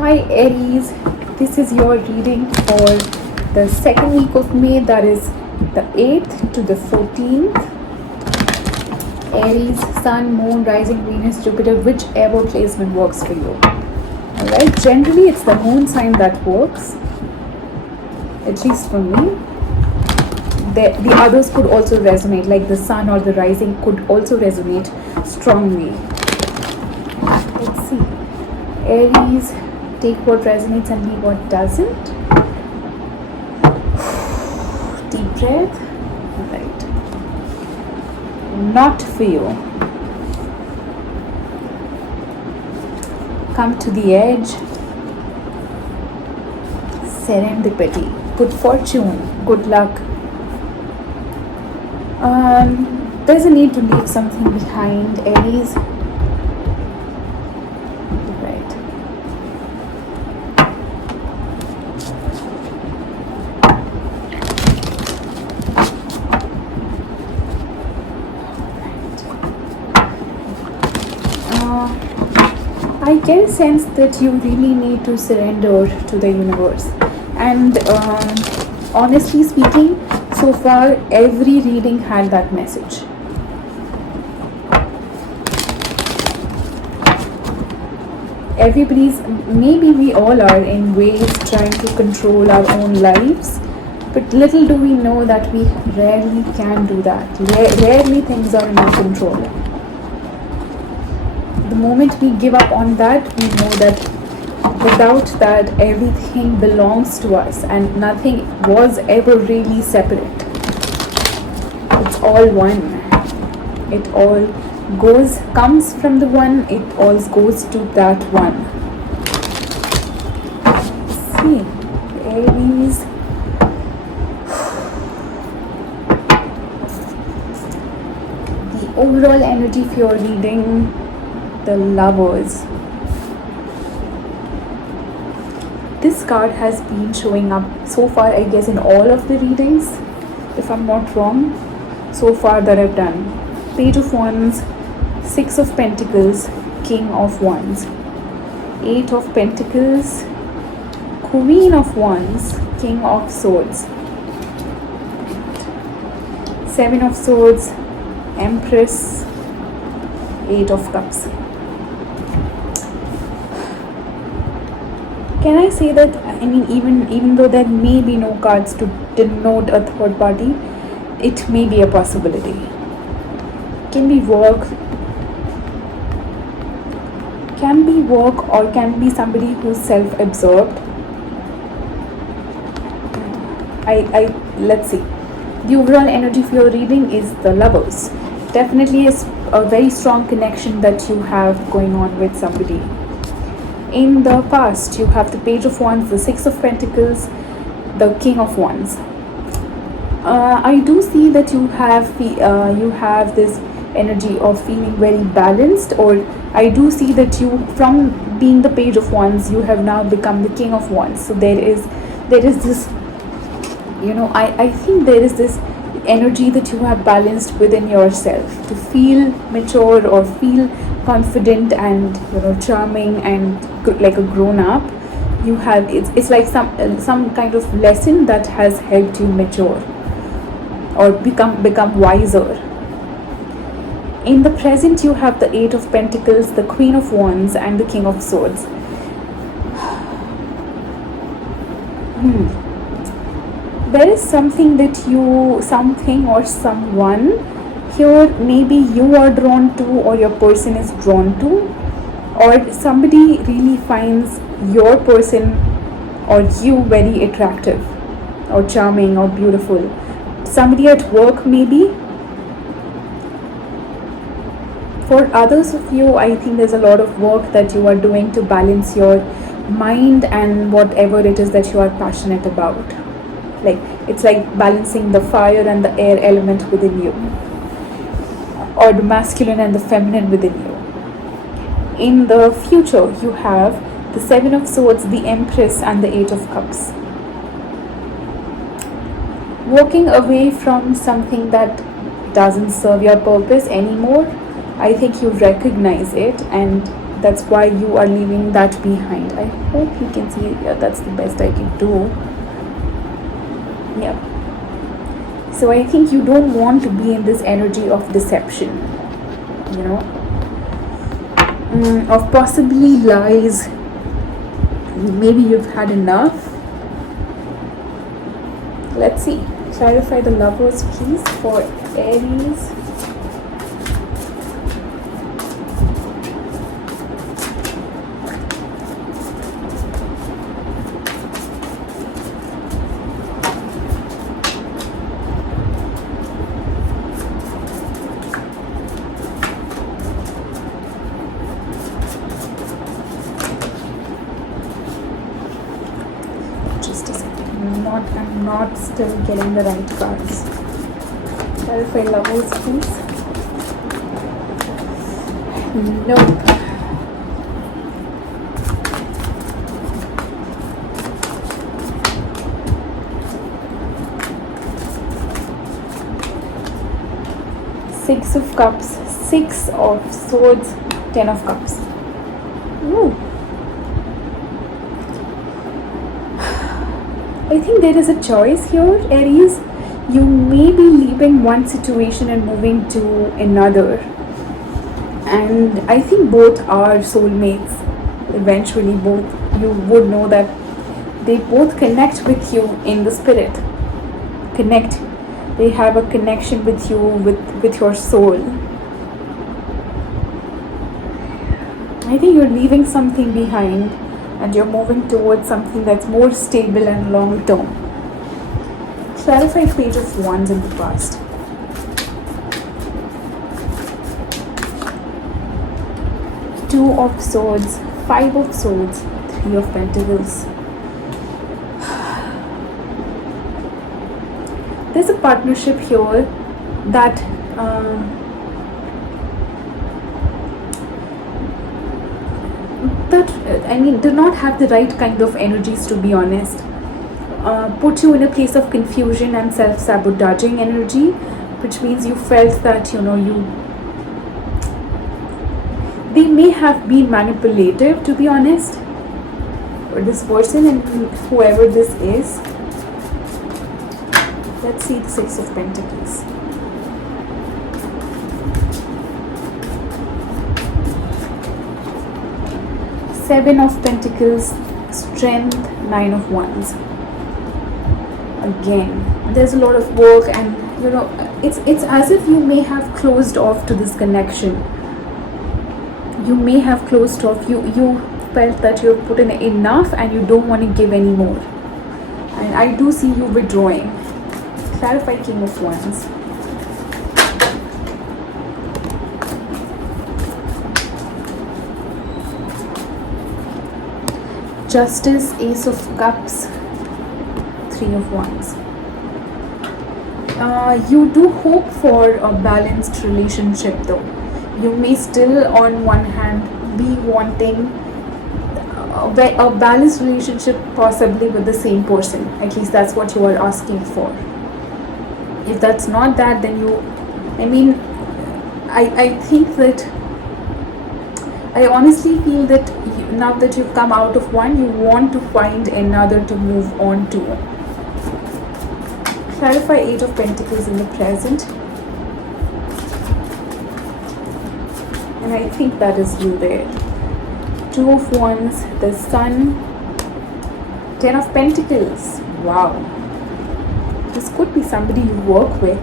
Hi Aries, this is your reading for the second week of May, that is the 8th to the 14th. Aries, Sun, Moon, Rising, Venus, Jupiter, whichever placement works for you. Alright, generally it's the Moon sign that works, at least for me. The others could also resonate, like the Sun or the Rising could also resonate strongly. Let's see. Aries, take what resonates and leave what doesn't. Deep breath. Right. Not for you. Come to the edge. Serendipity. Good fortune. Good luck. There's a need to leave something behind, Aries. I can sense that you really need to surrender to the universe, and honestly speaking, so far every reading had that message. Everybody's, maybe we all are in ways trying to control our own lives, but little do we know that we rarely can do that. Rarely things are in our control. The moment we give up on that, we know that without that, everything belongs to us and nothing was ever really separate. It's all one. It all comes from the one, it all goes to that one. See, Aries. The overall energy for your reading, the Lovers. This card has been showing up so far, I guess, in all of the readings, if I'm not wrong, so far that I've done. Page of Wands, Six of Pentacles, King of Wands, Eight of Pentacles, Queen of Wands, King of Swords, Seven of Swords, Empress, Eight of Cups. Can I say that, I mean, even though there may be no cards to denote a third party, it may be a possibility. Can be work or can be somebody who's self-absorbed. Let's see. The overall energy for your reading is the Lovers. Definitely is a very strong connection that you have going on with somebody. In the past, you have the Page of Wands, the Six of Pentacles, the King of Wands. I do see that you have this energy of feeling very balanced, or I do see that you, from being the Page of Wands, you have now become the King of Wands. So there is this, I think there is this energy that you have balanced within yourself to feel mature or feel confident and charming and like a grown-up. You have it's like some kind of lesson that has helped you mature or become wiser. In the present, you have the Eight of Pentacles, the Queen of Wands, and the King of Swords. There is something or someone here, maybe you are drawn to, or your person is drawn to, or somebody really finds your person or you very attractive or charming or beautiful. Somebody at work, maybe. For others of you, I think there's a lot of work that you are doing to balance your mind and whatever it is that you are passionate about. Like, it's like balancing the fire and the air element within you, or the masculine and the feminine within you. In the future, you have the Seven of Swords, the Empress, and the Eight of Cups. Walking away from something that doesn't serve your purpose anymore. I think you recognize it, and That's why you are leaving that behind. I hope you can see. Yeah, that's the best I can do. Yeah. So I think you don't want to be in this energy of deception, you know, of possibly lies. Maybe you've had enough. Let's see. Clarify the Lovers, please, for Aries. Just a second. I'm not still getting the right cards. Clarify Lovers, please. Nope. Six of Cups, Six of Swords, Ten of Cups. Ooh. I think there is a choice here, Aries. You may be leaving one situation and moving to another. And I think both are soulmates. Eventually, both, you would know that they both connect with you in the spirit. They have a connection with you, with your soul. I think you're leaving something behind and you're moving towards something that's more stable and long term. Clarify Page of Wands in the past. Two of Swords, Five of Swords, Three of Pentacles. There's a partnership here that do not have the right kind of energies, to be honest. Put you in a place of confusion and self-sabotaging energy, which means you felt that they may have been manipulative, to be honest, or this person and whoever this is. Let's see the Six of Pentacles. Seven of Pentacles, Strength, Nine of Wands. Again, there's a lot of work, and it's as if you may have closed off to this connection. You may have closed off. You felt that you've put in enough and you don't want to give any more. And I do see you withdrawing. Clarify King of Wands. Justice, Ace of Cups, Three of Wands. You do hope for a balanced relationship though. You may still on one hand be wanting a balanced relationship, possibly with the same person. At least that's what you are asking for. If that's not that, then I think that I honestly feel that now that you've come out of one, you want to find another to move on to. Clarify Eight of Pentacles in the present. And I think that is you there. Two of Wands, the Sun, Ten of Pentacles. Wow. This could be somebody you work with.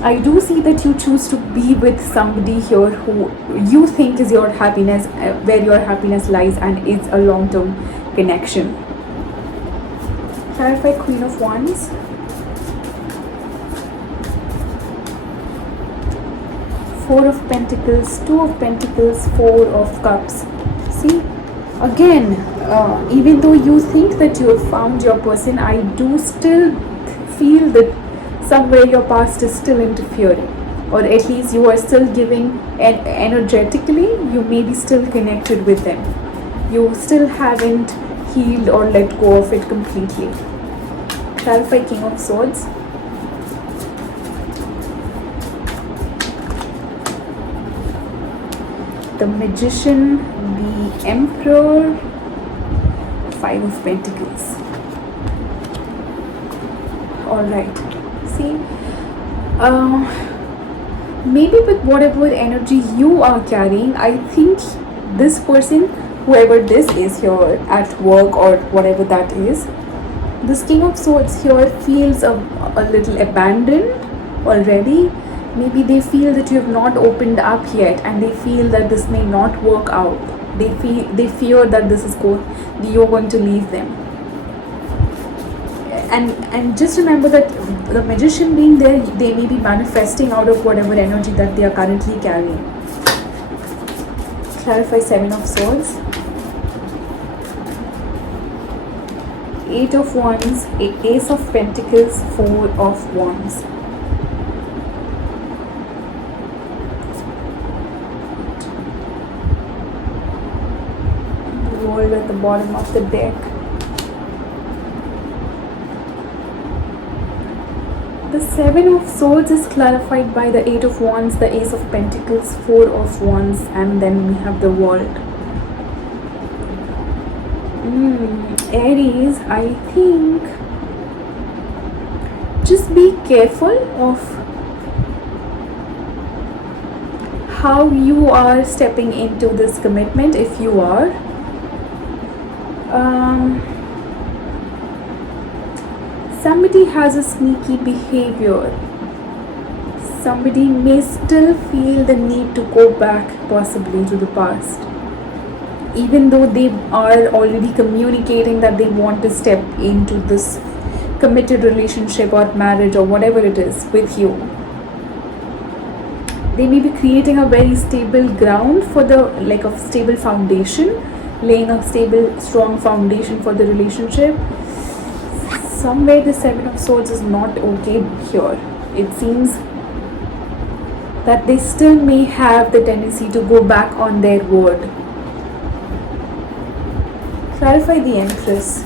I do see that you choose to be with somebody here who you think is your happiness, where your happiness lies, and is a long-term connection. Clarify Queen of Wands. Four of Pentacles, Two of Pentacles, Four of Cups. See, again, even though you think that you have found your person, I do still feel that somewhere your past is still interfering, or at least you are still giving energetically. You may be still connected with them. You still haven't healed or let go of it completely. Clarify King of Swords. the Magician, the Emperor, Five of Pentacles. Alright, see, maybe with whatever energy you are carrying, I think this person, whoever this is here at work or whatever that is, this King of Swords here feels a little abandoned already. Maybe they feel that you have not opened up yet, and they feel that this may not work out. They fear that you're going to leave them. And just remember that the Magician being there, they may be manifesting out of whatever energy that they are currently carrying. Clarify Seven of Swords, Eight of Wands, Ace of Pentacles, Four of Wands. World at the bottom of the deck. The Seven of Swords is clarified by the Eight of Wands, the Ace of Pentacles, Four of Wands, and then we have the World. Aries, I think just be careful of how you are stepping into this commitment, if you are. Somebody has a sneaky behavior. Somebody may still feel the need to go back possibly to the past, even though they are already communicating that they want to step into this committed relationship or marriage or whatever it is with you. They may be creating a very stable ground for a stable foundation, laying a stable, strong foundation for the relationship. Somewhere the Seven of Swords is not okay here. It seems that they still may have the tendency to go back on their word. Clarify the Empress.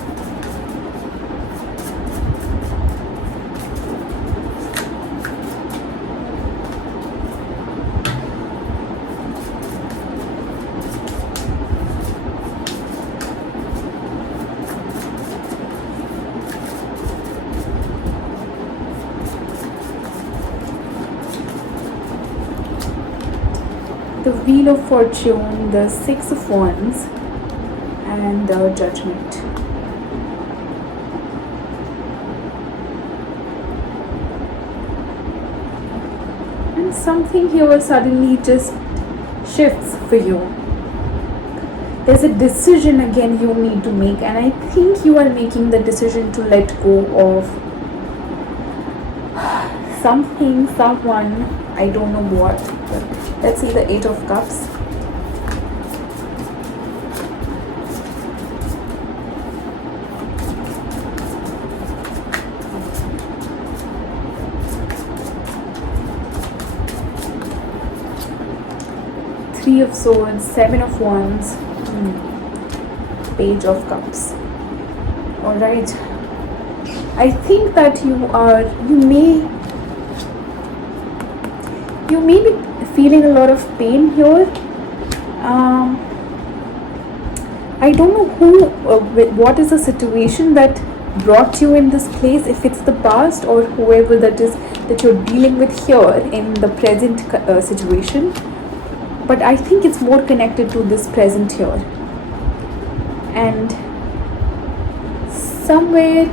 The Wheel of Fortune, the Six of Wands, and the Judgment. And something here suddenly just shifts for you. There's a decision again you need to make, and I think you are making the decision to let go of something, someone, I don't know what. Let's see the Eight of Cups. Three of Swords, Seven of Wands, Page of Cups. Alright. I think that you may be feeling a lot of pain here. I don't know what is the situation that brought you in this place, if it's the past or whoever that you're dealing with here in the present situation. But I think it's more connected to this present here. And somewhere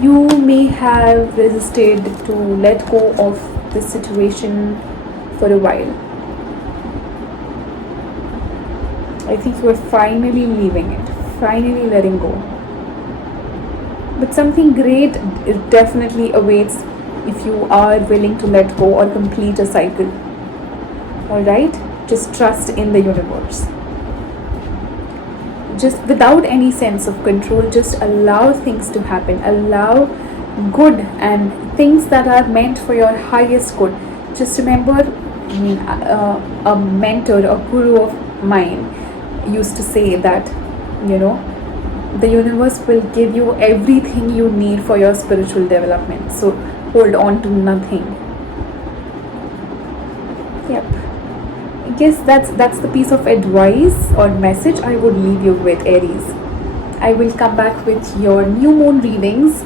you may have resisted to let go of this situation for a while. I think you are finally leaving it, finally letting go. But something great definitely awaits if you are willing to let go or complete a cycle. Alright? Just trust in the universe. Just without any sense of control, just allow things to happen. Allow good and things that are meant for your highest good. Just remember, a mentor, a guru of mine used to say that, the universe will give you everything you need for your spiritual development. So hold on to nothing. guess that's the piece of advice or message I would leave you with, Aries. I will come back with your new moon readings.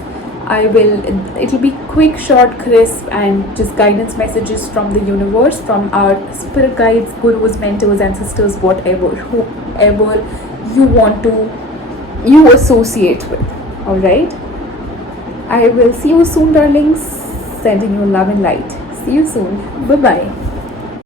It'll be quick, short, crisp, and just guidance messages from the universe, from our spirit guides, gurus, mentors, ancestors, whatever, whoever you associate with. All right. I will see you soon, darlings. Sending you love and light. See you soon. Bye bye.